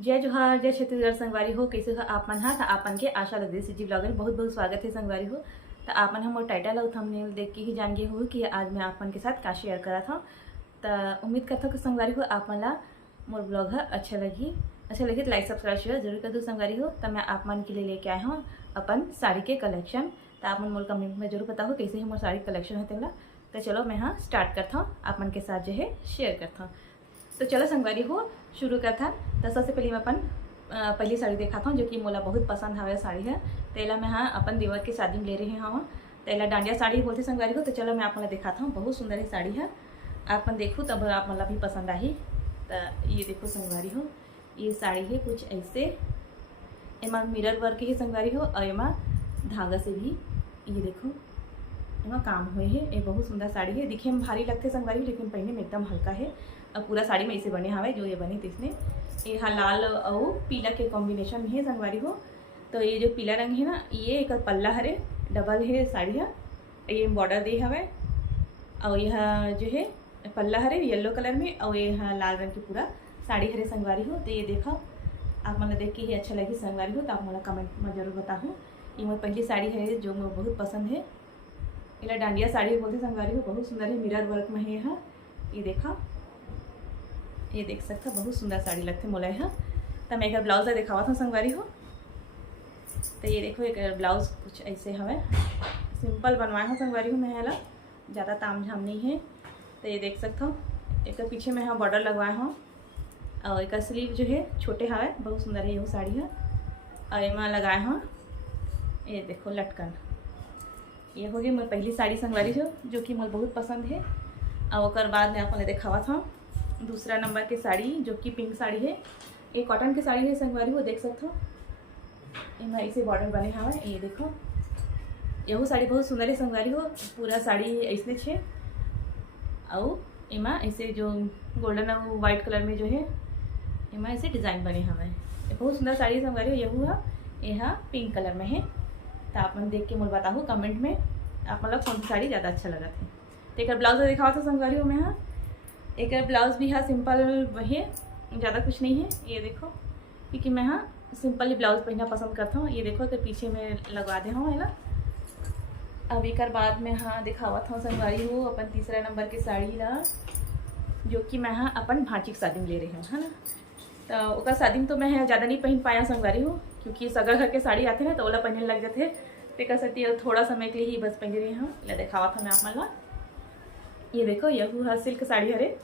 जय जोहार जय छत्तीसगढ़ संगवारी हो। कैसे हो आप मन हा? तो आप मन के आशा लगे जी ब्लॉगर में बहुत बहुत स्वागत है संगवारी हो। तो आप मन हम टाइटल और थंबनेल देख के ही जान गए हो कि आज मैं आप मन के साथ का शेयर करा था। तो उम्मीद करता हूँ कि संगवारी हो आप मन ला मोर ब्लॉग है अच्छा लगी तो लाइक सब्सक्राइब शेयर जरूर कर दो संगवारी हो। तो मैं आप मन के लिए लेके आया हूँ अपन साड़ी के कलेक्शन। तो आप मन मोर कमेंट में जरूर बताओ कैसे है मोर साड़ी कलेक्शन है तेला। तो चलो मैं हाँ स्टार्ट करता हूँ आप मन के साथ जो है शेयर करता हूँ। तो चलो संगवारी हो शुरू करता। तो सबसे पहले मैं अपन पहली साड़ी देखा था जो कि मोला बहुत पसंद हवे साड़ी है। तेला मैं हाँ अपन देवर की शादी में ले रही हूँ। तेला डांडिया साड़ी बोलते संगवारी हो। तो चलो मैं आप मन दिखाता हूँ, बहुत सुंदर ही साड़ी है। आप मन देखूँ तब आप मन भी पसंद आई। तो ये देखो संगवारी हो, ये साड़ी है कुछ ऐसे, एमा मिरर वर्क ही संगवारी हो और एमा धागा से भी ये देखो एमा काम हुए है। ये बहुत सुंदर साड़ी है, दिखे में भारी लगते संगवारी लेकिन पहने में एकदम हल्का है। और पूरा साड़ी में ऐसे बने हवे जो ये बने थे इसमें ये लाल और पीला के कॉम्बिनेशन में है संगवारी हो। तो ये जो पीला रंग है ना ये एक पल्ला हरे डबल है साड़ी है, ये बॉर्डर दे हवे और यह जो है पल्ला हरे येलो कलर में और ये लाल रंग की पूरा साड़ी हरे संगवारी हो। तो ये देखो आप मन देख के ही अच्छा लगी संगवारी हो। तो आप मन कमेंट में जरूर बताओ। ये मोर पहली साड़ी है जो मुझे बहुत पसंद है। इला डांडिया साड़ी बोलते संगवारी हो, बहुत सुंदर है, मिरर वर्क में है यहाँ। ये देखा ये देख सकता बहुत सुंदर साड़ी लगते मोला है। तो मैं एक ब्लाउज दिखावा था संगवारी हो। तो ये देखो एक ब्लाउज कुछ ऐसे हवे, सिंपल बनवाया हूँ संगवारी हो मैं है, ज़्यादा ताम झाम नहीं है। तो ये देख सकता हूँ एक पीछे में बॉर्डर लगवाया हूँ और एक स्लीव जो है छोटे हवे, बहुत सुंदर है ये साड़ी है। और एमा लगाए हूँ ये देखो लटकन। ये हो गई मेरी पहली साड़ी संगवारी हो जो कि मुझे बहुत पसंद है। और उसके बाद मैं आपने दिखावा था दूसरा नंबर की साड़ी जो कि पिंक साड़ी है। ये कॉटन की साड़ी है संगवारी हो, देख सकते हो इनमें ऐसे बॉर्डर बने हवे। ये देखो यह साड़ी बहुत सुंदर है संगवारी हो, पूरा साड़ी ऐसे छे और इमा ऐसे जो गोल्डन और वाइट कलर में जो है इमा ऐसे डिज़ाइन बने हवे। ये बहुत सुंदर साड़ी है संगवारी हो। यह पिंक कलर में है। तो आप मन देख के मुझे बताओ कमेंट में आप मतलब कौन सी साड़ी ज़्यादा अच्छा लगा थे। तो एक ब्लाउज दिखावा था संगवारी हो मैं हाँ, एक ब्लाउज भी है सिंपल वही है, ज़्यादा कुछ नहीं है। ये देखो क्योंकि मैं हाँ सिंपल ही ब्लाउज पहनना पसंद करता हूँ। ये देखो तो पीछे में लगवा दे हूँ है ना। अब एक बाद में हाँ दिखावा था संगवारी हो अपन तीसरा नंबर की साड़ी ला जो कि मैं हाँ अपन भांची की शादी में ले रही हूँ है ना। तो उसका शादी में तो मैं ज़्यादा नहीं पहन पाया संगवारी हो क्योंकि सगर घर के साड़ी आते ना तो ओला पहनने लग जाते। तो कह सकती है थोड़ा समय के लिए ही बस पहन रही हूँ। ला दिखावा था मैं आप मन ला। ये देखो यह है सिल्क साड़ी हरे,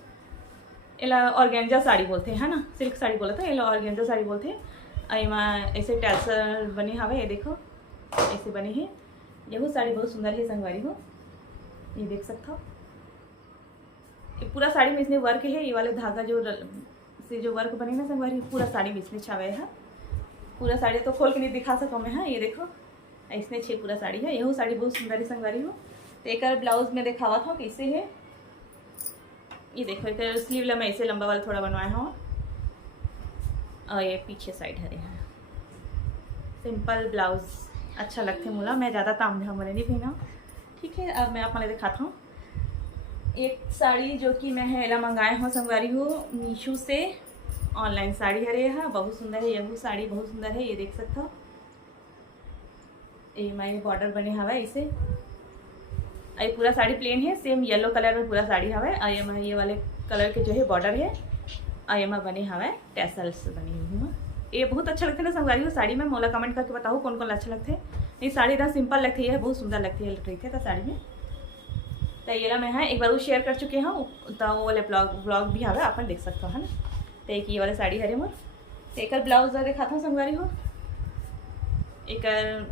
एला ऑर्गेंजा साड़ी बोलते हैं है ना, सिल्क साड़ी बोला था एला ऑर्गेंजा साड़ी बोलते हैं। एमा ऐसे टैसल बने हवे, ये देखो ऐसे बने हैं। यह साड़ी बहुत सुंदर है संगवारी हो, ये देख सकते हो। ये पूरा साड़ी में इसने वर्क है, ये वाले धागा जो से जो वर्क बने ना संगवारी पूरा साड़ी में इसने छावे है। पूरा साड़ी तो खोल के नहीं दिखा सकूँ मैं हाँ। ये देखो ऐसने छे पूरा साड़ी है, यह साड़ी बहुत सुंदर है संगवारी हो। तो एक ब्लाउज में दिखावा था कैसे है। ये देखो एक स्लीव ला मैं ऐसे लंबा वाला थोड़ा बनवाया हूँ और ये पीछे साइड हरे हैं। सिंपल ब्लाउज अच्छा लगते मोला, मैं ज़्यादा ताम झाम वाले नहीं पहना। ठीक है अब मैं आप मन दिखाता हूँ एक साड़ी जो कि मैं एला मंगाया हूँ संगवारी हो मीशो से। ऑनलाइन साड़ी हरे है, बहुत सुंदर है यह साड़ी, बहुत सुंदर है। ये देख सकते हो ये मैं बॉर्डर बने हवा इसे। ये पूरा साड़ी प्लेन है, सेम येलो कलर में पूरा साड़ी हवा है। और ये वाले कलर के जो है बॉर्डर है और ये बने हवा है टैसल्स बनी हुई हूँ। ये बहुत अच्छा लगता है ना संगवारी हो साड़ी में, मोला कमेंट करके बताओ कौन कौन अच्छा लगते हैं। ये साड़ी एकदम सिंपल लगती है, बहुत सुंदर लगती है रही थे तो साड़ी में। तो ये मैं हाँ एक बार वो शेयर कर चुके हैं तो वो वाले ब्लॉग भी हवा आप देख सकते हो है ना। तो एक ये वाले साड़ी हरे मोर। तो एक ब्लाउज दिखाता हूँ संगवारी हो, एक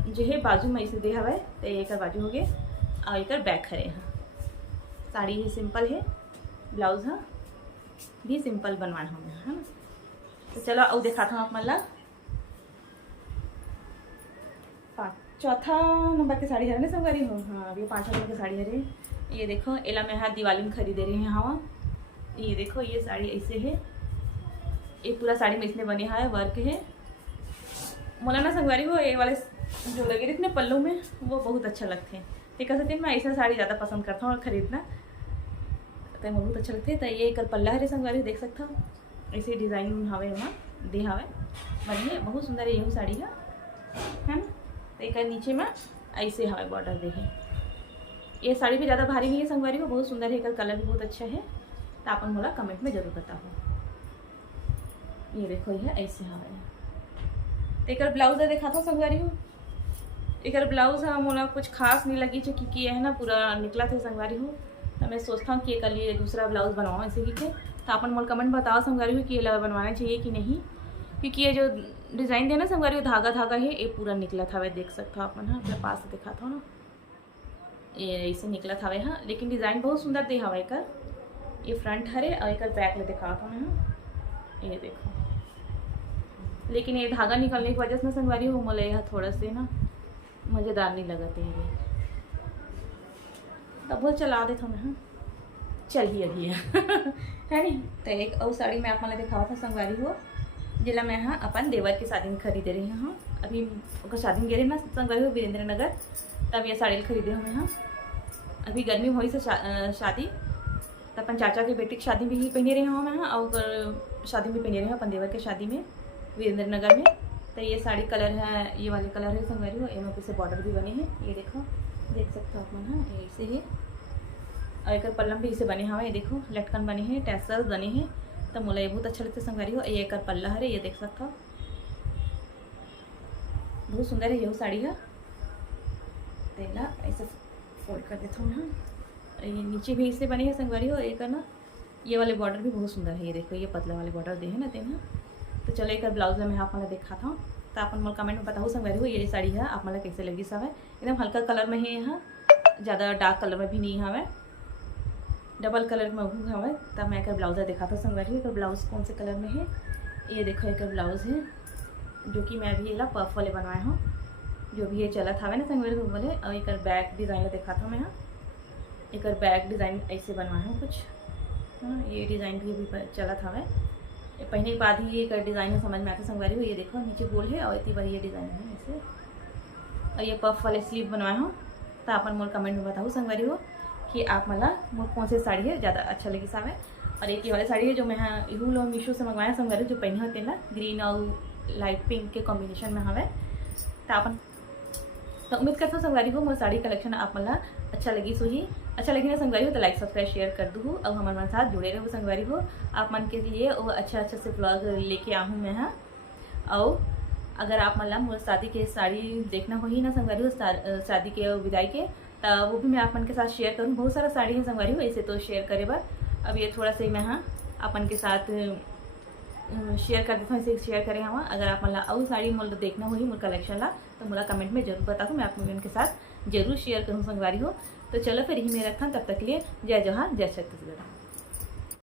जो है बाजू में इसे दे हवा है। तो एक बाजू हो गए और एक बैक हरे हाँ। साड़ी ही सिंपल है, ब्लाउज हाँ भी सिंपल बनवाना हूँ है ना। तो चलो अब दिखाता हूँ आप मन ला चौथा नंबर की साड़ी है ना संगवारी हो। हाँ अभी 5 नंबर की साड़ी है। ये देखो एला मैं हाँ दिवाली में खरीदे रही हैं हाँ। ये देखो ये साड़ी ऐसे है, ये पूरा साड़ी में इसने बने है वर्क है मोला ना संगवारी हो। ये वाले जो लगे इतने पल्लू में वो बहुत अच्छा लगते हैं। तो कह सकते हैं मैं ऐसा साड़ी ज़्यादा पसंद करता हूँ और ख़रीदना, तो बहुत अच्छा लगता है। तो ये एक पल्ला हरे संगवारी देख सकता हूँ ऐसे डिज़ाइन हवे वहाँ। दे हवे बढ़िया बहुत सुंदर है। यही साड़ी है ना। तो एक नीचे में ऐसे हवे बॉर्डर देखे। ये साड़ी भी ज़्यादा भारी नहीं है संगवारी को, बहुत सुंदर है। एक कलर भी बहुत अच्छा है। तो आप मोला कमेंट में जरूर बताओ। ये देखो ये ऐसे हवे। एक ब्लाउज देखा था संगवारी हो। एक ब्लाउज मोला कुछ खास नहीं लगी क्योंकि है ना पूरा निकला था संगवारी हो। तो मैं सोचता हूँ कि ये कल ये दूसरा ब्लाउज बनवाऊँ ऐसे ही के। तो अपन मोल कमेंट बताओ संगवारी हो कि ये बनवाना चाहिए कि नहीं, क्योंकि ये जो डिज़ाइन देना संगवारी हो धागा धागा है, ये पूरा निकला था। वह देख सकते हो अपन। हाँ अपने पास से दिखा था ना, ये ऐसे निकला था। हाँ लेकिन डिज़ाइन बहुत सुंदर दे हवा। एक ये फ्रंट हरे और एक बैक ले दिखा था मैं। हाँ ये देखो, लेकिन ये धागा निकलने की वजह से ना संगवारी हो मोला यह थोड़ा से ना मज़ेदार नहीं लगा थे ये। तब वो चला देता मैं। हाँ चल ही अभी है नहीं। तो एक और साड़ी मैं आप मैंने दिखावा था संगवारी हो, जिला मैं हाँ अपन देवर की शादी में खरीदे रही हूँ। हाँ अभी शादी में गे रही ना संगवारी हो वीरेंद्र नगर, तब ये साड़ी खरीदे हूँ मैं। हाँ अभी गर्मी हुई से शादी, तो अपन चाचा के बेटी की शादी में ही पहने रही हूँ मैं। हाँ और शादी में पहने रही हूँ अपन देवर के शादी में वीरेंद्र नगर में। तो ये साड़ी कलर है, ये वाले कलर है संगवारी हो। एम से बॉर्डर भी बने हैं, ये देखो देख सकते हो अपन। हाँ ऐसे ही और एक पल्लम भी इसे बने हुए, ये देखो लटकन बने हैं, टैसल बने हैं। तो मोला ये बहुत अच्छा लगता है संगवारी हो। ये एक पल्ला है, ये देख सकते हो बहुत सुंदर है। यही साड़ी है। तेला ऐसे फोल्ड कर देता हूँ। हाँ ये नीचे भी इससे बने हैं संगवारी हो। एक ना ये वाले बॉर्डर भी बहुत सुंदर है, ये देखो ये पतला वाले बॉर्डर दे है ना तेना। तो चलो एक ब्लाउज में आप मैं देखा था। तो आप मोल कमेंट में बताओ संगवारी हो ये साड़ी है आप मतलब कैसे लगी। सब है एकदम हल्का कलर में है, यहाँ ज़्यादा डार्क कलर में भी नहीं हवे, डबल कलर में हूँ हवे। तब मैं एक ब्लाउज देखा था संगवारी हो। ब्लाउज़ कौन से कलर में है ये देखो। एक ब्लाउज़ है जो कि मैं अभी ये पफ वाले बनवाया हूँ, जो भी ये चला था ना संगवारी हो बोले। और एक बैक डिज़ाइन देखा था मैं। हाँ एक बैक डिज़ाइन ऐसे बनवाया हूँ कुछ। हाँ ये डिज़ाइन भी अभी चला था वह पहने के बाद ही एक डिज़ाइन समझ में आता संगवारी हो। ये देखो नीचे गोल है और इतनी बार ये डिज़ाइन है ऐसे। और ये पफ वाले स्लीव बनवाया हूँ। तो आप मोल कमेंट में बताओ संगवारी हो कि आप मतलब मोल कौन सी साड़ी है ज़्यादा अच्छा लगी साहब है। और एक ये वाली साड़ी है जो मैं यूल और मीशो से मंगवाया संगवारी, जो पहने होते हैं ना ग्रीन और लाइट पिंक के कॉम्बिनेशन में हवे। तो आप तो उम्मीद करता हूँ संगवारी हो मोर साड़ी कलेक्शन आप मतलब अच्छा लगी सो ही अच्छा लगी ना संगवारी हो। तो लाइक सब्सक्राइब शेयर कर दूँ और हमारे मन साथ जुड़े रहो संगवारी हो। आप मन के लिए वो अच्छा से ब्लॉग लेके आऊँ मैं। हाँ और अगर आप मतलब मोर शादी के साड़ी देखना हो ही ना संगवारी हो, शादी के विदाई के, तो वो भी मैं आप मन के साथ शेयर करूँ। बहुत सारा साड़ी है संगवारी हो ऐसे तो शेयर करे बार। अब ये थोड़ा सा मैं हाँ अपन के साथ शेयर कर देता हूँ, इसे शेयर करें हम। अगर आप मतलब और साड़ी मोल देखना होगी मोर कलेक्शन ला तो मोला कमेंट में जरूर बता दूँ, मैं आप लोगों के साथ जरूर शेयर करूँ संगवारी हो। तो चलो फिर ही मैं रखा, तब तक लिए जय जवाहर जय छत्तीसगढ़।